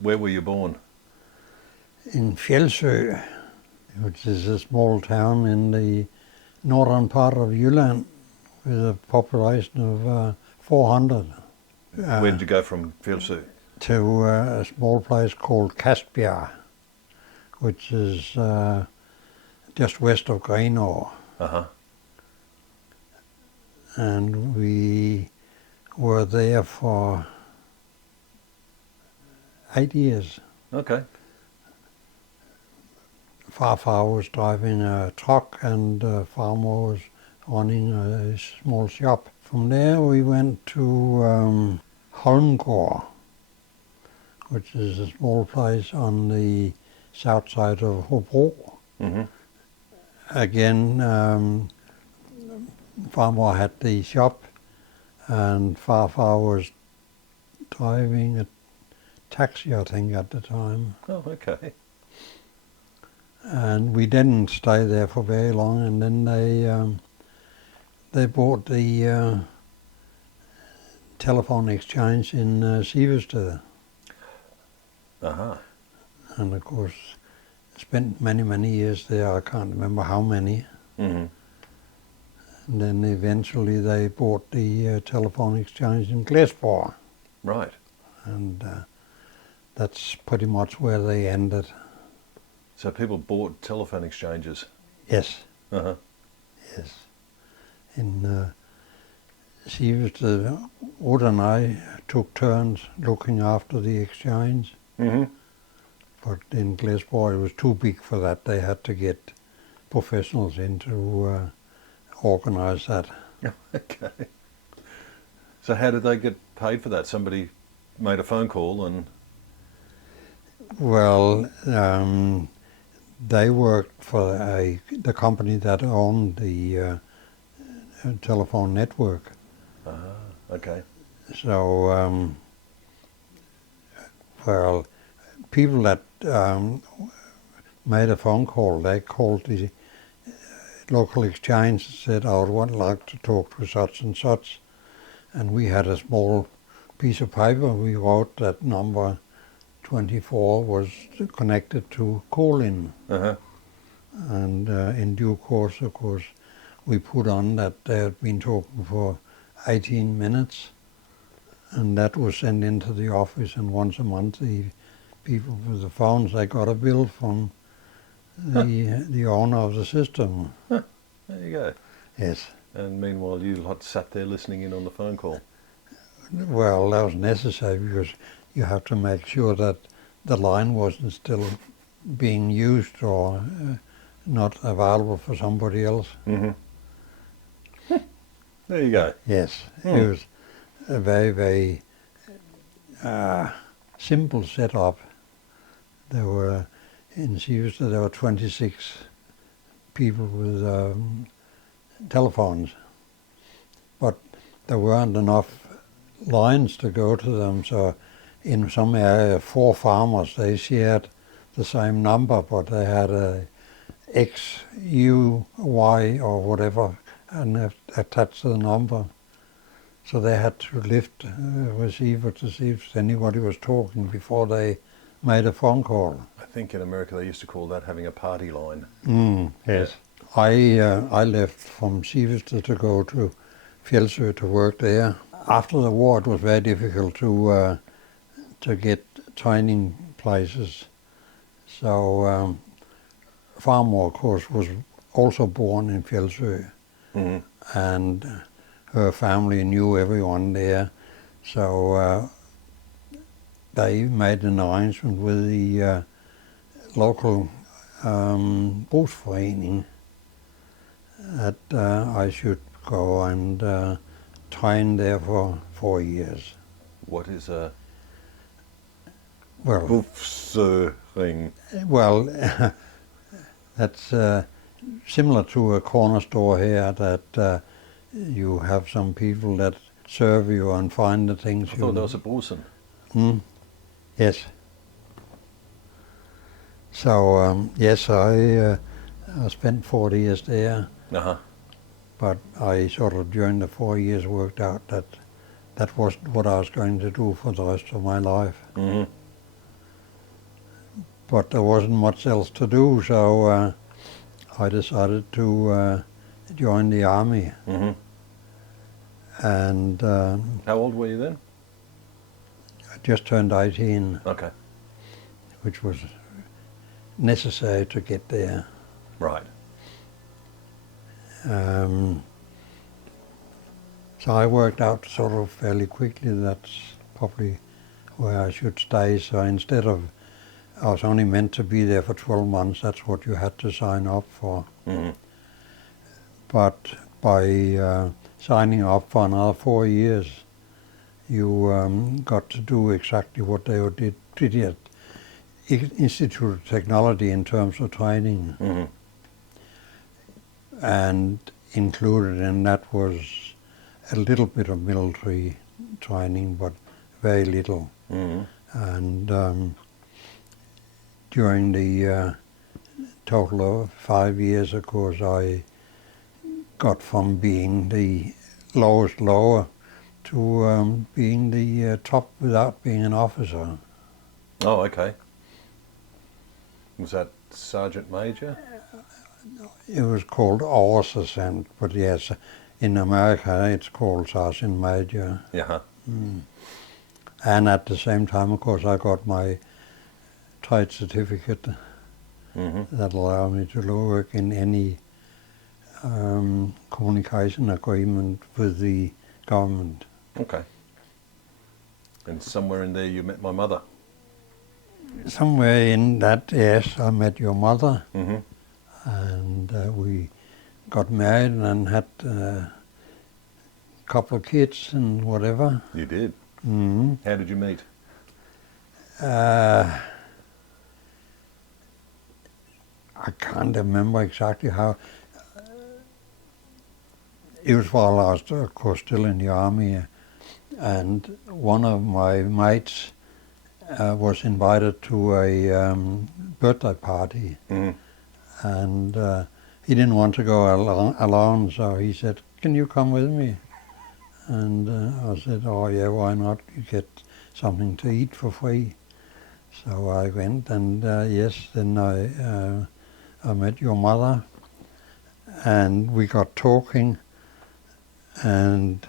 Where were you born? In Fjeldsø, which is a small town in the northern part of Jylland with a population of 400. Where did you go from Fjeldsø? To a small place called Kasbjerg, which is just west of Grenaa. Uh-huh. And we were there for 8 years. Okay. Farfar was driving a truck and Farmer was running a small shop. From there we went to Holmgård, which is a small place on the south side of Hobro. Mm-hmm. Again, Farmer had the shop and Farfar was driving a taxi, I think, at the time. Oh, okay. And we didn't stay there for very long, and then they bought the telephone exchange in Sivested. Uh-huh. And of course, spent many years there. I can't remember how many. Mm-hmm. And then eventually they bought the telephone exchange in Glesborg. Right. And that's pretty much where they ended. So people bought telephone exchanges? Yes. Uh-huh. Yes. In Sivested, Odd and I took turns looking after the exchange. Mm-hmm. But in Glesborg it was too big for that. They had to get professionals in to organize that. Okay. So how did they get paid for that? Somebody made a phone call and... Well, they worked for the company that owned the telephone network. Okay. So, well, people that made a phone call, they called the local exchange and said, I would like to talk to such and such. And we had a small piece of paper. We wrote that number 24 was connected to call-in. Uh-huh. And in due course, of course, we put on that they had been talking for 18 minutes. And that was sent into the office, and once a month the people with the phones, they got a bill from the owner of the system. There you go. Yes. And meanwhile you lot sat there listening in on the phone call. Well, that was necessary because you have to make sure that the line wasn't still being used or not available for somebody else. Mm-hmm. There you go. Yes. It was a very simple setup. There were, in Sivested, there were 26 people with telephones, but there weren't enough lines to go to them, so in some area 4 farmers, they shared the same number, but they had a X, U, Y or whatever and attached to the number. So they had to lift a receiver to see if anybody was talking before they made a phone call. I think in America they used to call that having a party line. Yes. I left from Sivested to go to Fjeldsø to work there. After the war, it was very difficult to get training places. So Farmer, of course, was also born in Fjeldsø, and her family knew everyone there. So they made an arrangement with the local brugsforening that I should go and train there for 4 years. What is a Well, brugsforening? well, that's similar to a corner store here, that you have some people that serve you and find the things I you... thought that was a bosun. Yes. So, yes, I spent 40 years there, Uh-huh. but I sort of, during the 4 years, worked out that that wasn't what I was going to do for the rest of my life. Mm-hmm. but there wasn't much else to do, so I decided to join the army. Mm-hmm. And How old were you then? I just turned 18, Okay. which was necessary to get there. Right. So I worked out sort of fairly quickly that's probably where I should stay. So instead of, I was only meant to be there for 12 months, that's what you had to sign up for. Mm-hmm. But by signing up for another 4 years, you got to do exactly what they did at Institute of Technology in terms of training. Mm-hmm. And included in that was a little bit of military training, but very little. Mm-hmm. And during the total of 5 years, of course, I got from being the lowest lower to being the top without being an officer. Oh, okay. Was that Sergeant Major? It was called Oversergeant, but yes, in America it's called Sergeant Major. Yeah. And at the same time, of course, I got my trade certificate Mm-hmm. that allowed me to work in any communication agreement with the government. Okay. And somewhere in there you met my mother. Somewhere in that, yes, I met your mother, Mm-hmm. and we got married and had a couple of kids and whatever. You did. Mm-hmm. How did you meet? I can't remember exactly how. It was while I was, of course, still in the army, and one of my mates was invited to a birthday party, Mm-hmm. and he didn't want to go alone, so he said, "Can you come with me?" And I said, "Oh yeah, why not? You get something to eat for free." So I went, and yes, then I met your mother, and we got talking, and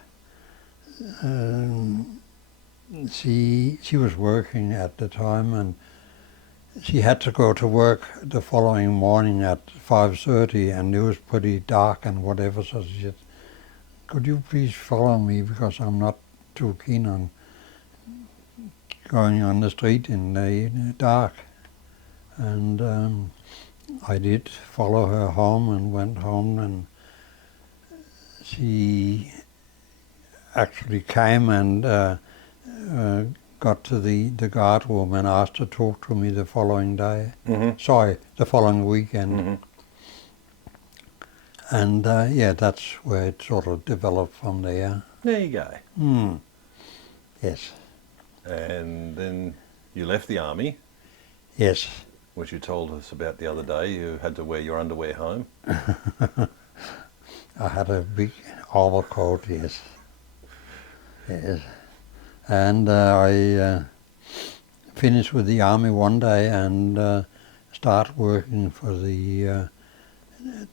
she was working at the time, and she had to go to work the following morning at 5:30, and it was pretty dark and whatever, so she said, "Could you please follow me, because I'm not too keen on going on the street in the dark." And I did follow her home and went home, and she actually came and got to the guard room and asked to talk to me the following day. Mm-hmm. Sorry, the following weekend. Mm-hmm. And yeah, that's where it sort of developed from there. There you go. Yes, And then you left the army, yes. which you told us about the other day. You had to wear your underwear home. I had a big overcoat, yes. Yes. And I finished with the army one day and started working for the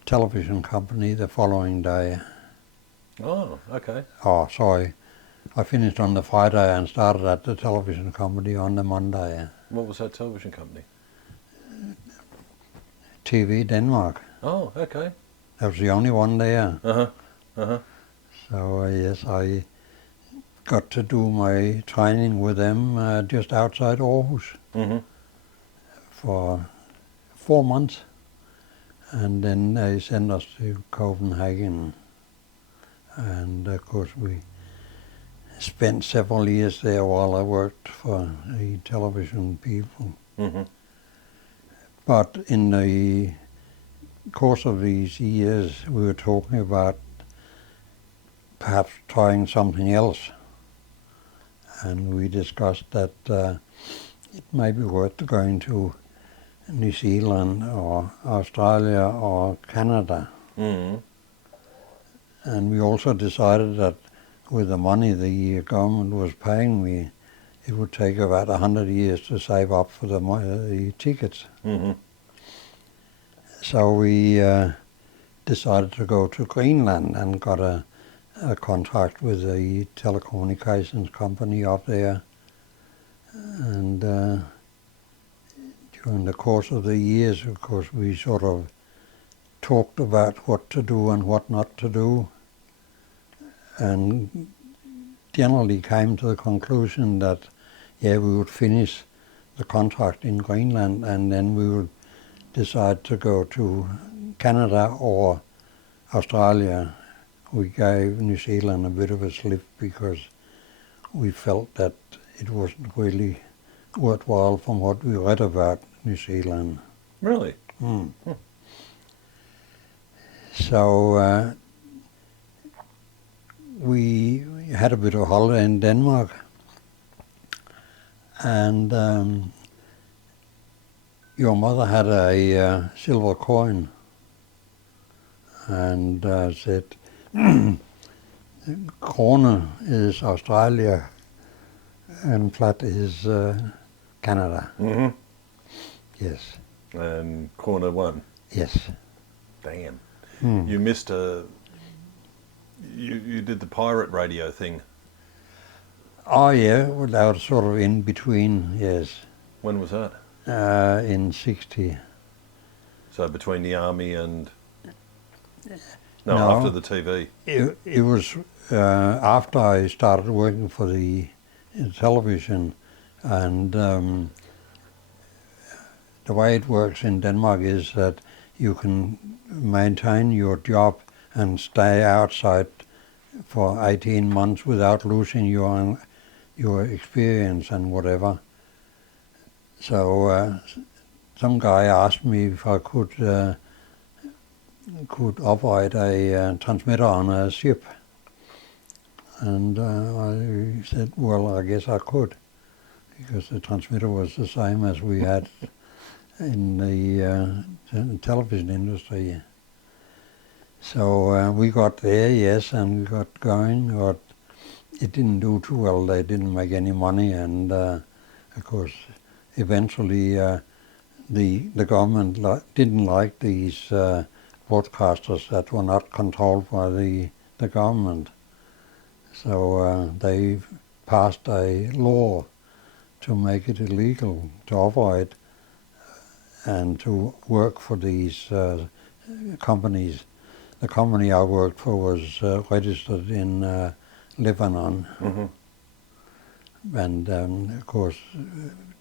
television company the following day. Oh, okay. Oh, sorry. I finished on the Friday and started at the television company on the Monday. What was that television company? TV Denmark. Oh, okay. That was the only one there. Uh-huh. Uh-huh. So yes, I got to do my training with them just outside Aarhus Mm-hmm. for 4 months, and then they sent us to Copenhagen, and of course we spent several years there while I worked for the television people. Mm-hmm. But in the course of these years we were talking about perhaps trying something else, and we discussed that it may be worth going to New Zealand or Australia or Canada. Mm-hmm. And we also decided that with the money the government was paying me, it would take about 100 years to save up for the tickets. Mm-hmm. So we decided to go to Greenland and got a contract with the telecommunications company up there. And during the course of the years, of course, we sort of talked about what to do and what not to do, and generally came to the conclusion that, yeah, we would finish the contract in Greenland and then we would decide to go to Canada or Australia. We gave New Zealand a bit of a slip because we felt that it wasn't really worthwhile from what we read about New Zealand. Really? Mm. So we had a bit of holiday in Denmark, and your mother had a silver coin and said, krone is Australia and flat is Canada. Mm-hmm. Yes. And corner one. Yes. Damn. Mm. You missed you did the pirate radio thing. Oh yeah, well, that was sort of in between, yes. When was that? In 60. So between the army and... No. After the TV. It was after I started working for the television, and the way it works in Denmark is that you can maintain your job and stay outside for 18 months without losing your experience and whatever. So some guy asked me if I could operate a transmitter on a ship, and I said, well, I guess I could, because the transmitter was the same as we had in the television industry. So we got there, yes, and we got going, but it didn't do too well. They didn't make any money, and of course, eventually the government didn't like these broadcasters that were not controlled by the government. So they passed a law to make it illegal to operate and to work for these companies. The company I worked for was registered in Lebanon. Mm-hmm. And of course,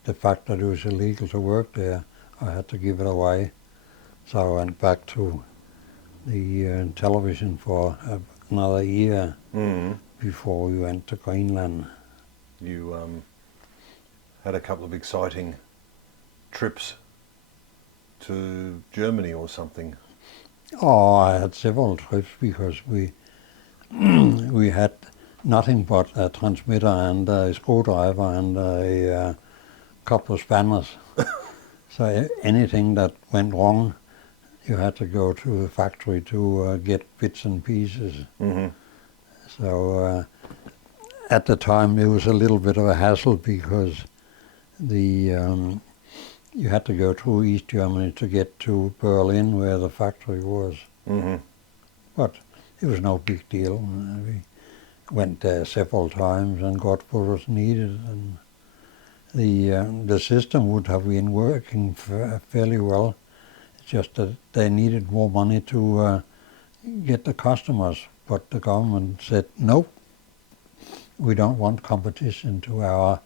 the fact that it was illegal to work there, I had to give it away. So I went back to the television for another year before we went to Greenland. You had a couple of exciting trips to Germany or something. Oh, I had several trips because we we had nothing but a transmitter and a screwdriver and a couple of spanners. So anything that went wrong, you had to go to the factory to get bits and pieces. Mm-hmm. So at the time it was a little bit of a hassle because you had to go through East Germany to get to Berlin where the factory was. Mm-hmm. But it was no big deal. We went there several times and got what was needed, and the system would have been working fairly well. It's just that they needed more money to get the customers, but the government said, nope, we don't want competition to our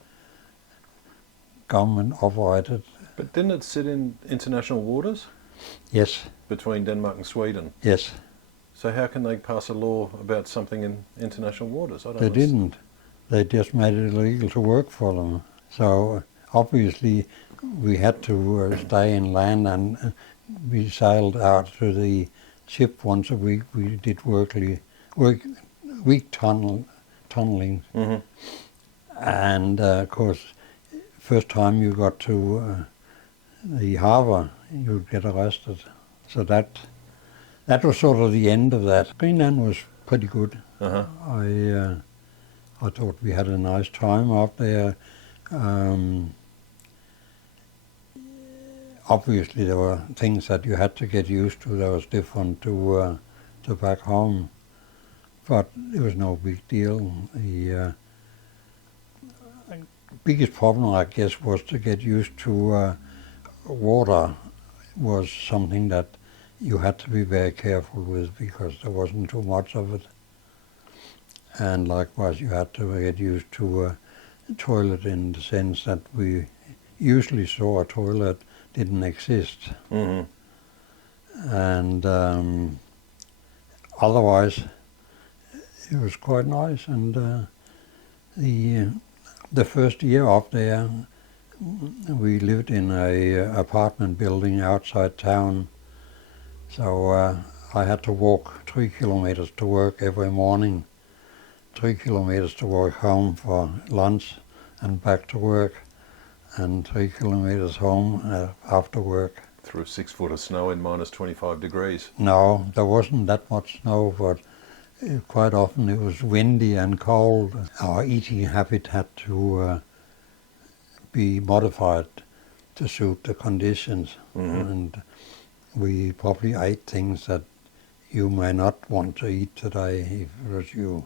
government-operated. But didn't it sit in international waters? Yes. Between Denmark and Sweden? Yes. So how can they pass a law about something in international waters? I don't They didn't. They just made it illegal to work for them. So obviously we had to stay in land, and we sailed out to the ship once a week. We did week tunneling. Mm-hmm. And of course, first time you got to the harbour, you'd get arrested. So that was sort of the end of that. Greenland was pretty good. Uh-huh. I thought we had a nice time out there. Um, Obviously, there were things that you had to get used to that was different to back home, but it was no big deal. The biggest problem, I guess, was to get used to water. Was something that you had to be very careful with because there wasn't too much of it, and likewise you had to get used to a toilet in the sense that we usually saw a toilet didn't exist. Mm-hmm. And otherwise it was quite nice. And the first year up there we lived in a apartment building outside town, so I had to walk 3 kilometers to work every morning, 3 kilometers to walk home for lunch and back to work, and 3 kilometers home after work. Through 6 foot of snow in minus 25 degrees. No, there wasn't that much snow, but quite often it was windy and cold. Our eating habit had to be modified to suit the conditions. Mm-hmm. And we probably ate things that you may not want to eat today if it was you.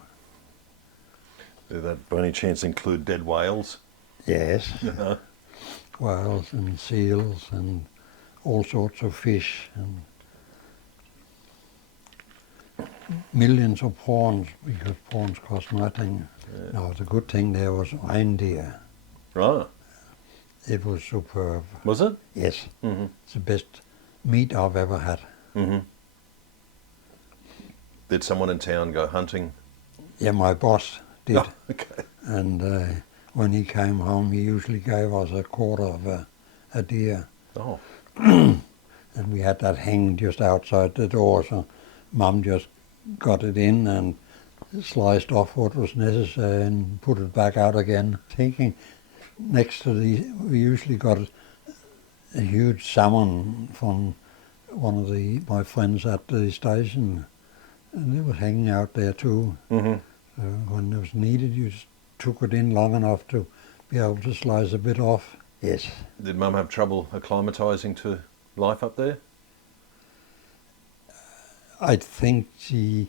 Did that by any chance include dead whales? Yes, Uh-huh. whales and seals and all sorts of fish and millions of prawns, because prawns cost nothing. Yeah. No, the good thing there was reindeer. Right. It was superb. Was it? Yes, Mm-hmm. it's the best meat I've ever had. Mm-hmm. Did someone in town go hunting? Yeah, my boss did. Oh, okay. And when he came home, he usually gave us a quarter of a deer. Oh. And we had that hanging just outside the door, so Mum just got it in and sliced off what was necessary and put it back out again. Thinking next to we usually got a huge salmon from one of my friends at the station, and it was hanging out there too. Mm-hmm. When it was needed, you just took it in long enough to be able to slice a bit off. Yes. Did Mum have trouble acclimatising to life up there? I think she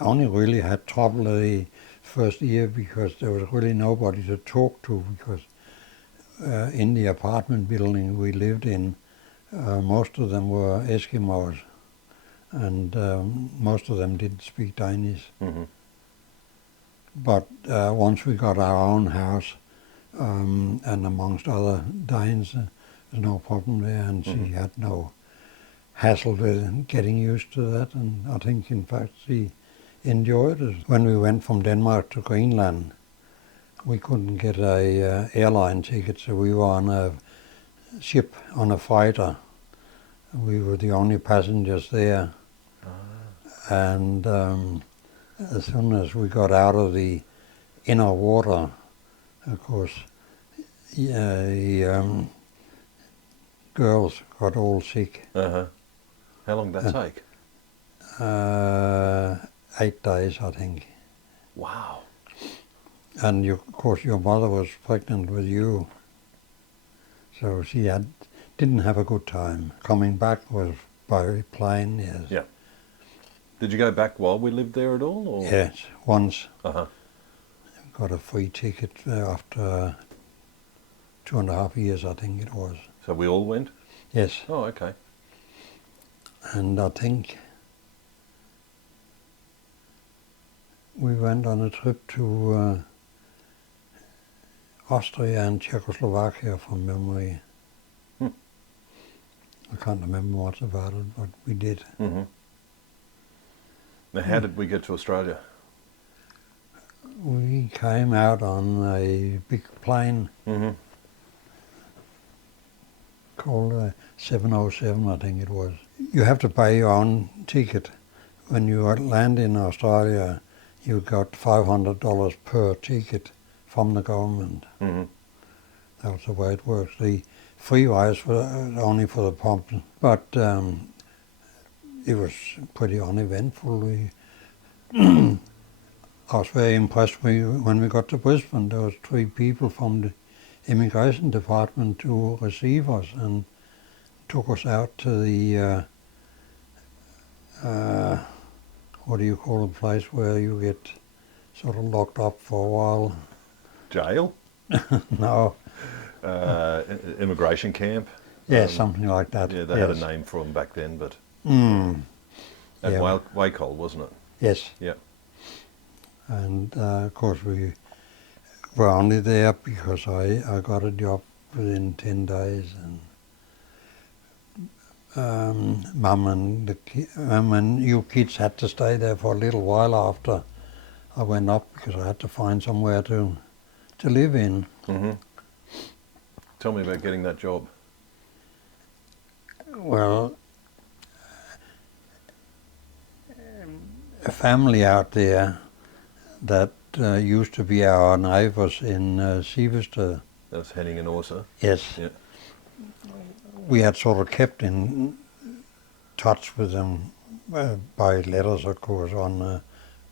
only really had trouble the first year because there was really nobody to talk to, because in the apartment building we lived in, most of them were Eskimos, and most of them didn't speak Danish. Mm-hmm. But once we got our own house, and amongst other Danes, there's no problem there, and Mhm. she had no hassle with getting used to that, and I think in fact she enjoyed it. When we went from Denmark to Greenland, we couldn't get a airline ticket, so we were on a ship on a fighter. We were the only passengers there, and as soon as we got out of the inner water, of course, the girls got all sick. Uh-huh. How long did that take? 8 days, I think. Wow. And of course, your mother was pregnant with you, so she didn't have a good time. Coming back was by plane, yes. Yeah. Did you go back while we lived there at all? Or? Yes, once. Uh-huh. Got a free ticket after 2.5 years, I think it was. So we all went? Yes, Oh, okay. and I think we went on a trip to Austria and Czechoslovakia from memory. Hmm. I can't remember much about it, but we did. Mm-hmm. Now, how did we get to Australia? We came out on a big plane Mm-hmm. called 707, I think it was. You have to pay your own ticket. When you land in Australia, you got $500 per ticket from the government. Mm-hmm. That's the way it works. The freeways were only for the pump, but it was pretty uneventful. I was very impressed when we got to Brisbane. There was 3 people from the immigration department to receive us and took us out to the what do you call a place where you get sort of locked up for a while? Jail? No. Immigration camp? Yeah, something like that. Yeah, they yes. had a name for them back then, but at Yeah. Wacol, wasn't it? Yes. Yeah. And of course we were only there because I got a job within 10 days, and Mum and you kids had to stay there for a little while after I went up because I had to find somewhere to live in. Mm-hmm. Tell me about getting that job. Well, a family out there that used to be our neighbours in Sivistad. That's Henning and Orsa. Yes. Yeah. We had sort of kept in touch with them by letters, of course, on a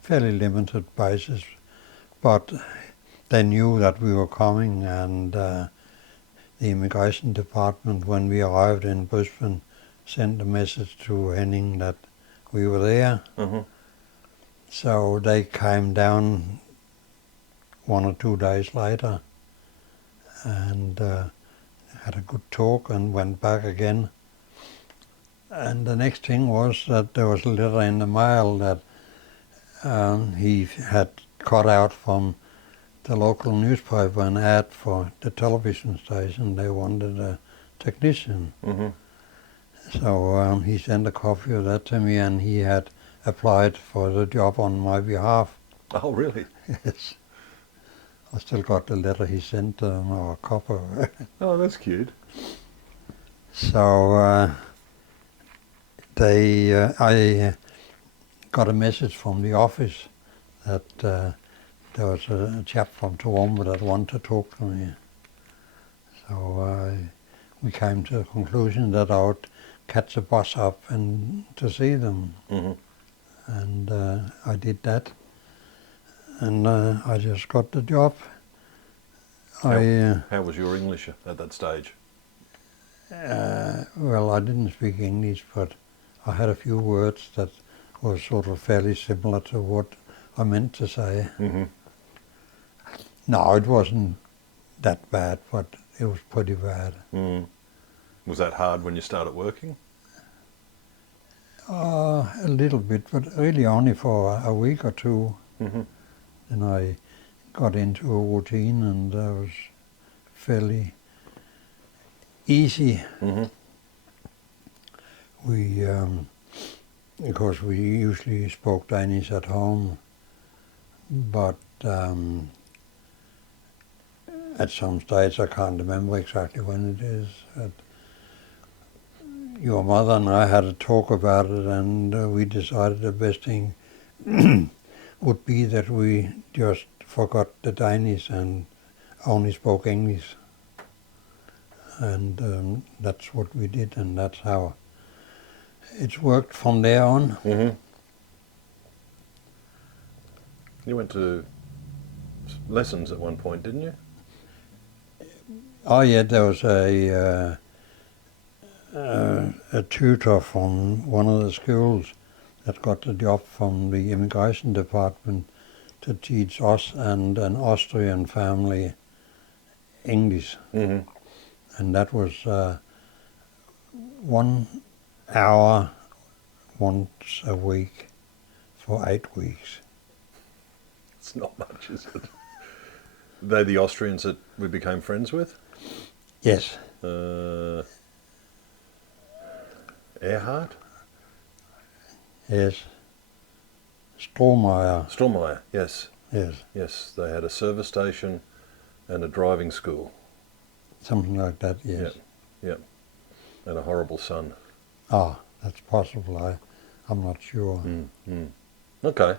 fairly limited basis. But they knew that we were coming, and the immigration department, when we arrived in Brisbane, sent a message to Henning that we were there. Mm-hmm. So they came down 1 or 2 days later and had a good talk and went back again. And the next thing was that there was a letter in the mail that he had cut out from the local newspaper, an ad for the television station. They wanted a technician. Mm-hmm. So he sent a copy of that to me, and he had applied for the job on my behalf. Oh, really? Yes. I still got the letter he sent, or a copy of it. Oh, that's cute. So I got a message from the office that there was a chap from Toowoomba that wanted to talk to me. So we came to the conclusion that I would catch a bus up and to see them. Mm-hmm. And I did that, and I just got the job. How was your English at that stage? Well, I didn't speak English, but I had a few words that were sort of fairly similar to what I meant to say. Mm-hmm. No, it wasn't that bad, but it was pretty bad. Mm. Was that hard when you started working? A little bit, but really only for a week or two. Mm-hmm. Then I got into a routine, and that was fairly easy. Mm-hmm. We, of course, we usually spoke Danish at home, but at some stage, I can't remember exactly when it is. Your mother and I had a talk about it, and we decided the best thing would be that we just forgot the Danish and only spoke English. And that's what we did, and that's how it's worked from there on. Mm-hmm. You went to lessons at one point, didn't you? Oh yeah, there was a tutor from one of the schools that got the job from the immigration department to teach us and an Austrian family English. Mm-hmm. And that was 1 hour once a week for 8 weeks. It's not much, is it? They're the Austrians that we became friends with? Yes. Erhard? Yes. Strohmeyer. Strohmeyer, yes. Yes. Yes, they had a service station and a driving school. Something like that, yes. Yep. And a horrible son. Ah, that's possible. I'm not sure. Mm. Okay.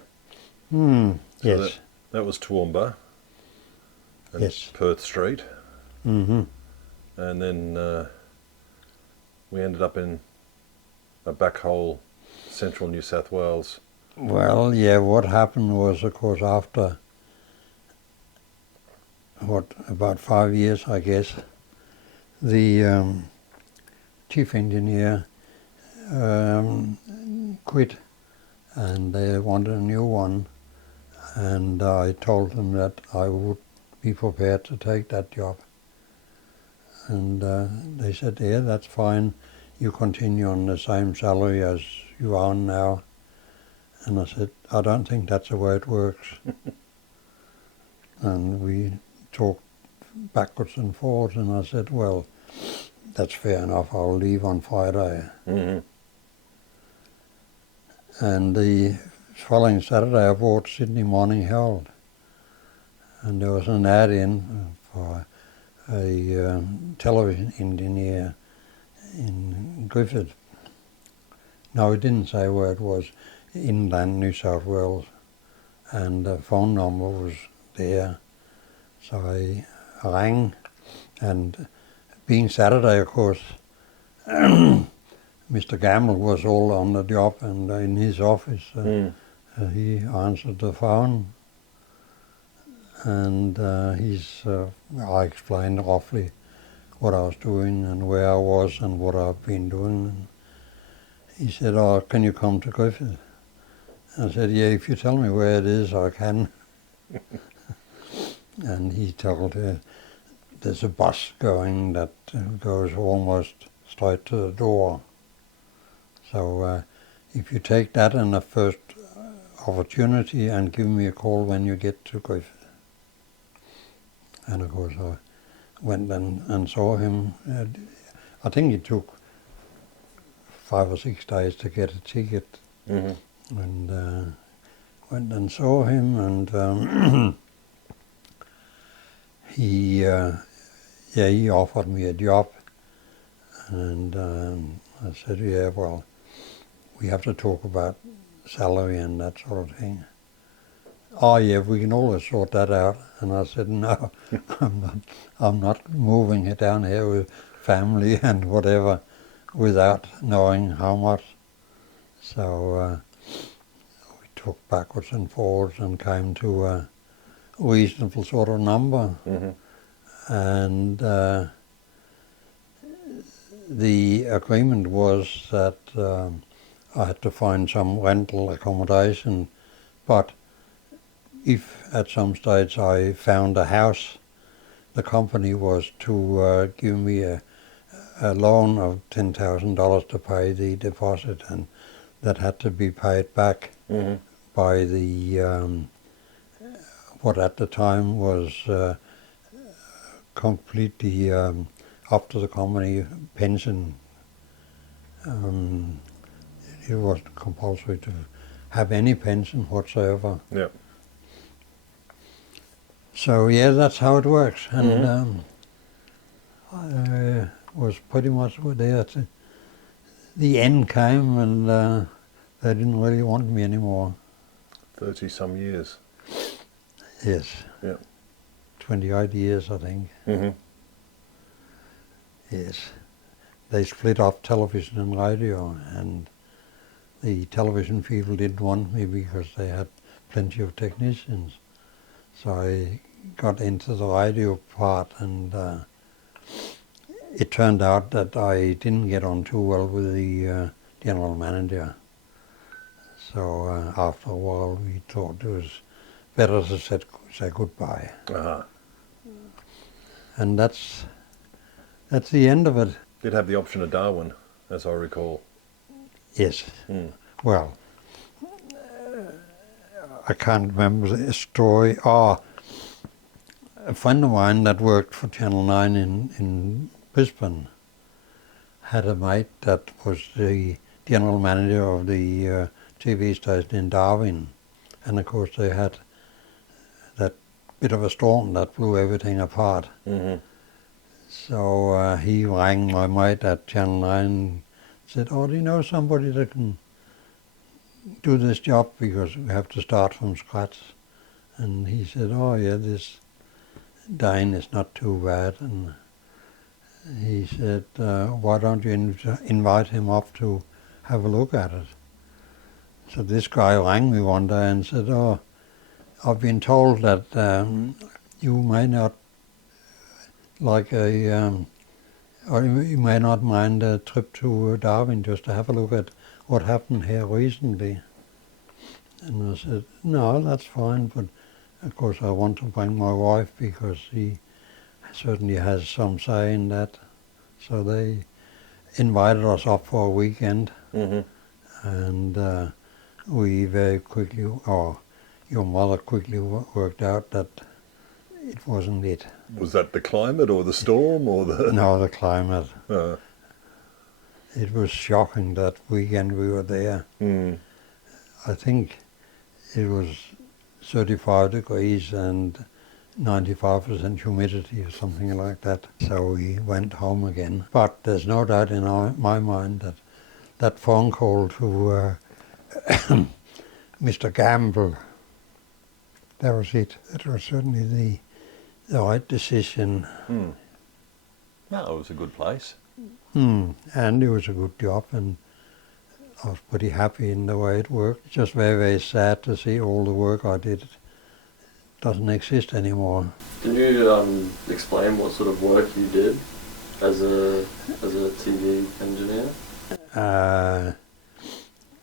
So yes. That was Toowoomba. And yes. Perth Street. Mm-hmm. And then we ended up in a back hole, central New South Wales, Well, yeah, what happened was, of course, after, about 5 years, I guess, the chief engineer quit and they wanted a new one. And I told them that I would be prepared to take that job. And they said, yeah, that's fine. You continue on the same salary as you are on now. And I said, I don't think that's the way it works. And we talked backwards and forwards, and I said, well, that's fair enough. I'll leave on Friday. Mm-hmm. And the following Saturday, I bought Sydney Morning Herald. And there was an ad in for a television engineer in Griffith. No, it didn't say where it was, inland New South Wales, and the phone number was there. So I rang, and being Saturday, of course, Mr. Gamble was all on the job and in his office. He answered the phone, and I explained roughly what I was doing and where I was and what I've been doing. And he said, oh, can you come to Griffith? I said, yeah, if you tell me where it is, I can. And he told her, there's a bus going that goes almost straight to the door. So if you take that in the first opportunity and give me a call when you get to Griffith. And of course I went and saw him. I think it took 5 or 6 days to get a ticket. Mm-hmm. And went and saw him, and he offered me a job. And I said, yeah, well, we have to talk about salary and that sort of thing. Oh yeah, we can always sort that out. And I said, no, I'm not moving it down here with family and whatever without knowing how much. So we talked backwards and forwards and came to a reasonable sort of number. Mm-hmm. And the agreement was that I had to find some rental accommodation, but if at some stage I found a house, the company was to give me a loan of $10,000 to pay the deposit, and that had to be paid back Mm-hmm. by the what at the time was completely up to the company pension. It wasn't compulsory to have any pension whatsoever. Yeah. So yeah, that's how it works. And Mm-hmm. I was pretty much there. The end came, and they didn't really want me anymore. 30-some years. Yes. Yeah. 28 years, I think. Mm-hmm. Yes. They split up television and radio, and the television people didn't want me because they had plenty of technicians. So I got into the radio part, and it turned out that I didn't get on too well with the general manager. So after a while we thought it was better to say goodbye. Uh-huh. And that's the end of it. Did have the option of Darwin, as I recall. Yes. Mm. Well, I can't remember the story. A friend of mine that worked for Channel 9 in Brisbane had a mate that was the general manager of the TV station in Darwin. And of course they had that bit of a storm that blew everything apart. Mm-hmm. So he rang my mate at Channel 9 and said, oh, do you know somebody that can do this job, because we have to start from scratch? And he said, oh yeah, this Dane is not too bad. And he said, why don't you invite him up to have a look at it? So this guy rang me one day and said, "Oh, I've been told that you may not like or you may not mind a trip to Darwin just to have a look at what happened here recently." And I said, "No, that's fine, but of course I want to bring my wife because she certainly has some say in that." So they invited us up for a weekend, and we very quickly, or your mother quickly worked out that it wasn't it. Was that the climate or the storm or the... No, the climate. It was shocking that weekend we were there. I think it was 35 degrees and 95% humidity or something like that. So we went home again. But there's no doubt in my mind that that phone call to Mr. Gamble, that was it. It was certainly the right decision. No, it was a good place. And it was a good job, and I was pretty happy in the way it worked. Just very, very sad to see all the work I did doesn't exist anymore. Can you explain what sort of work you did as a TV engineer?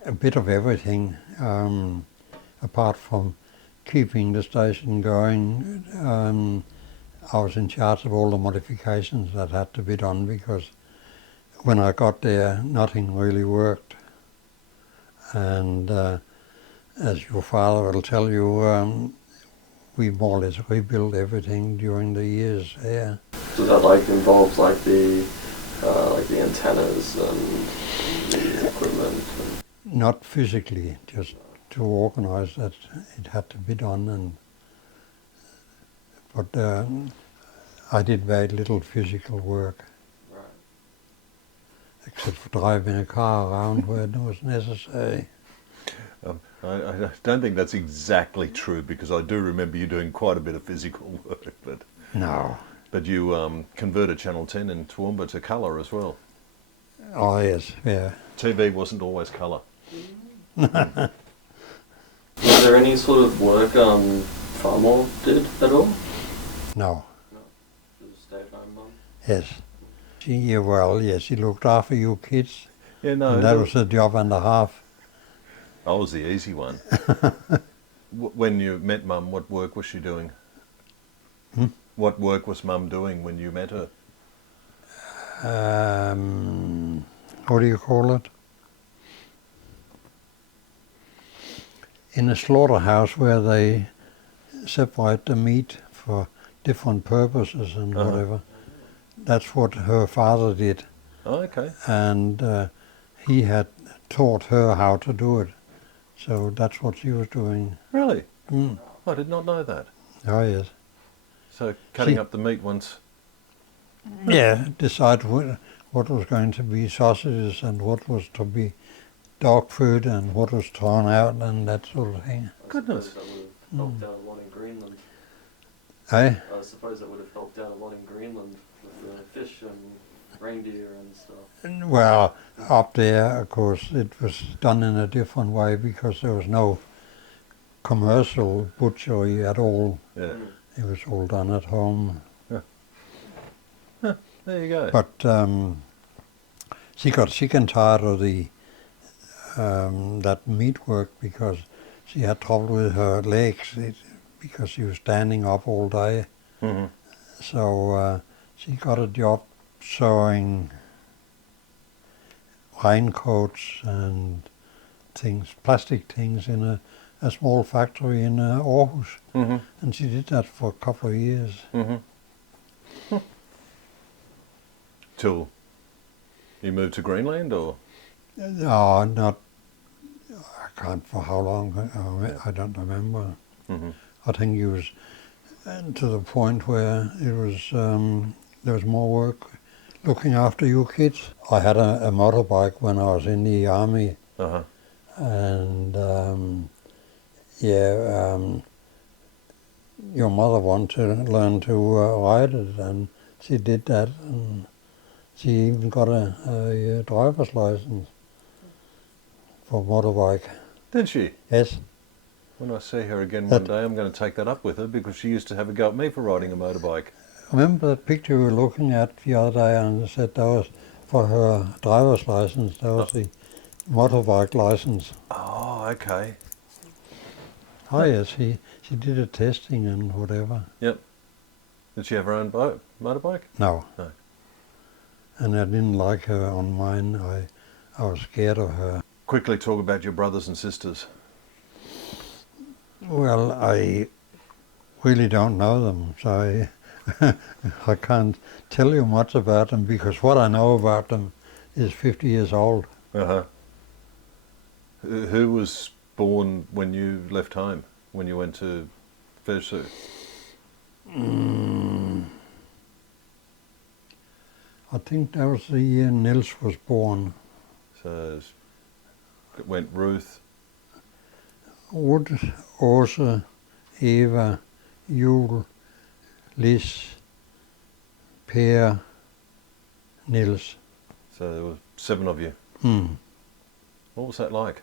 A bit of everything, apart from keeping the station going. I was in charge of all the modifications that had to be done, because when I got there, nothing really worked. And as your father will tell you, we more or less rebuilt everything during the years there. So that involves the antennas and the equipment? Not physically, just to organize that it had to be done. But I did very little physical work. Right. Except for driving a car around where it was necessary. I don't think that's exactly true, because I do remember you doing quite a bit of physical work. But No. But you converted Channel 10 in Toowoomba to colour as well. Oh yes, yeah. TV wasn't always colour. Was there any sort of work Farmore did at all? No. No. Just stay at home mum? Yes. She looked after you kids. Yeah, no. And that was a job and a half. I was the easy one. When you met Mum, what work was she doing? What work was Mum doing when you met her? What do you call it? In a slaughterhouse where they separate the meat for different purposes and whatever. That's what her father did. Oh, okay. And he had taught her how to do it. So that's what she was doing. Really? I did not know that. Oh yes. So cutting up the meat once. Yeah, decide what was going to be sausages and what was to be dog food and what was thrown out and that sort of thing. Goodness. That would have helped out a lot in Greenland. Eh? I suppose that would have helped out a lot in Greenland with the fish and reindeer and stuff. Well, up there, of course, it was done in a different way because there was no commercial butchery at all. Yeah. It was all done at home. There you go. But she got sick and tired of the that meat work because she had trouble with her legs because she was standing up all day. So she got a job sewing raincoats and things, plastic things in a small factory in Aarhus. And she did that for a couple of years. Till you moved to Greenland, or? No, not, I can't for how long, I don't remember. I think it was to the point where it was, there was more work looking after you kids. I had a motorbike when I was in the army, and your mother wanted to learn to ride it, and she did that, and she even got a driver's license for motorbike. Did she? Yes. When I see her again That- one day, I'm going to take that up with her because she used to have a go at me for riding a motorbike. Remember that picture we were looking at the other day, and I said that was for her driver's license, that was the motorbike license. Oh, okay. Oh yes, she did a testing and whatever. Yep. Did she have her own motorbike? No. No. And I didn't like her on mine. I was scared of her. Quickly talk about your brothers and sisters. Well, I really don't know them, so I can't tell you much about them because what I know about them is 50 years old. Uh-huh. Who was born when you left home, when you went to Versu? I think that was the year Nils was born. So it went Ruth. Wood, Åse, Eva, Jul, Lis, Per, Nils. So there were 7 of you. What was that like?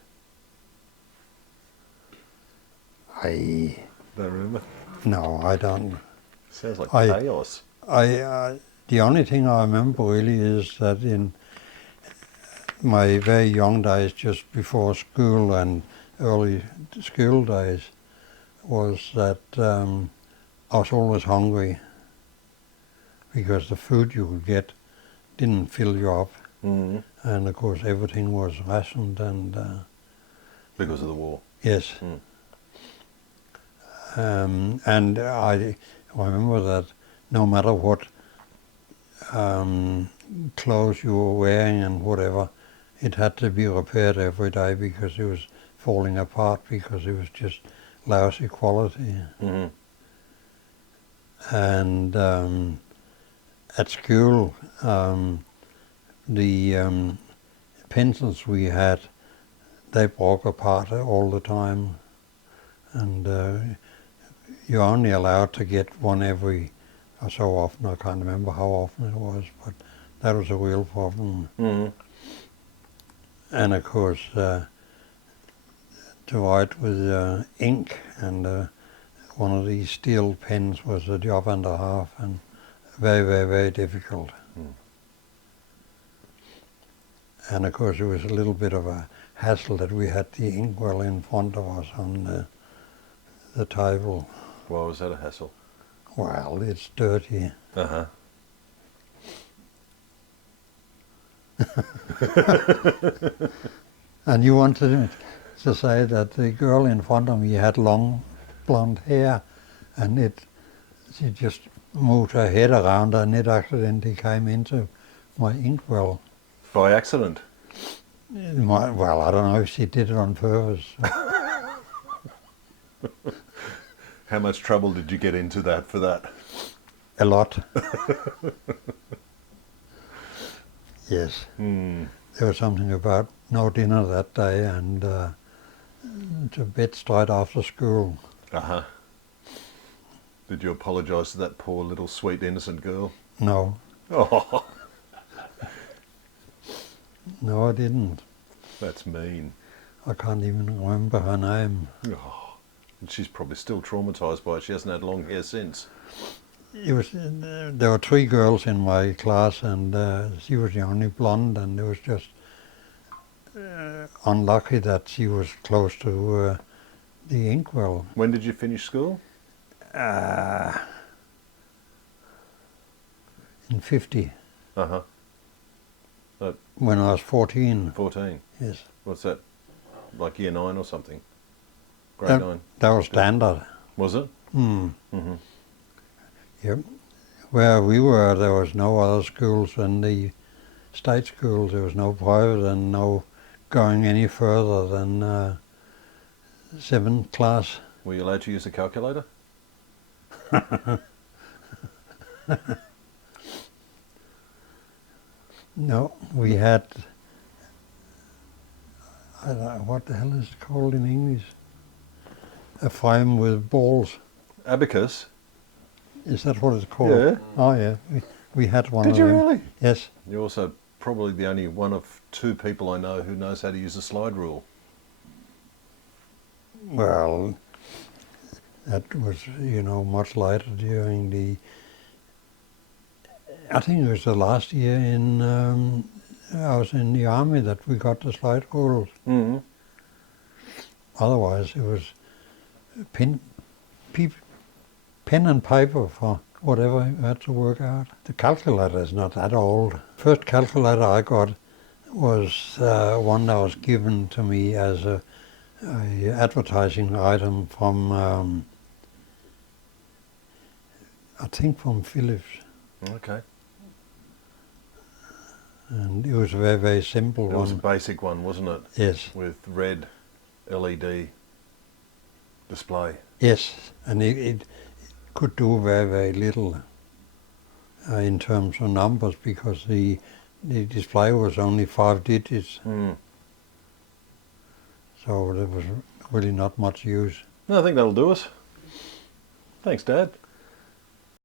I Don't remember. no, I don't. Sounds like I- chaos. The only thing I remember really is that in my very young days, just before school and early school days, was that I was always hungry because the food you could get didn't fill you up, Mm. and of course everything was rationed and Because of the war. yes. And I remember that no matter what clothes you were wearing and whatever, it had to be repaired every day because it was falling apart because it was just lousy quality. Mm-hmm. And at school, the pencils we had, they broke apart all the time, and you're only allowed to get one every so often. I can't remember how often it was, but that was a real problem. Mm-hmm. And of course, to write with ink and one of these steel pens was a job and a half, and very, very, very difficult. And of course, it was a little bit of a hassle that we had the inkwell in front of us on the table. Why was that a hassle? Well, it's dirty. Uh-huh. And you wanted to say that the girl in front of me had long blonde hair, and she just moved her head around and it accidentally came into my inkwell. By accident? Well, I don't know if she did it on purpose. How much trouble did you get into that for that? A lot. Yes. Mm. There was something about no dinner that day and to bed straight after school. Uh-huh. Did you apologise to that poor little sweet innocent girl? No, Oh, no, I didn't. that's mean. I can't even remember her name. Oh, and she's probably still traumatised by it. She hasn't had long hair since. It was there were 3 girls in my class, and she was the only blonde, and it was just unlucky that she was close to the inkwell. When did you finish school? In 50, Uh-huh. when I was 14. 14. Yes, What's that? Like year 9 or something? Grade 9? that was standard. Was it? Hmm. Mm-hmm. Yep. Where we were, there was no other schools than the state schools. There was no private and no going any further than 7th class. Were you allowed to use a calculator? No, we had, I don't know, what the hell is it called in English? A frame with balls. Abacus? Is that what it's called? Yeah. Oh yeah, we had one Did of you them. really? Yes. You're also probably the only one of 2 people I know who knows how to use a slide rule. Well, that was, much later during I think it was the last year I was in the army that we got the slide rules. Mm. Otherwise, it was pen and paper for whatever you had to work out. The calculator is not that old. First calculator I got was one that was given to me as a advertising item from, I think from Philips. Okay. And it was a very, very simple It was a one. basic one, wasn't it? Yes, With red LED display. yes. And it could do very, very little in terms of numbers because the display was only 5 digits. Mm. So there was really not much use. No, I think that'll do us. Thanks, Dad.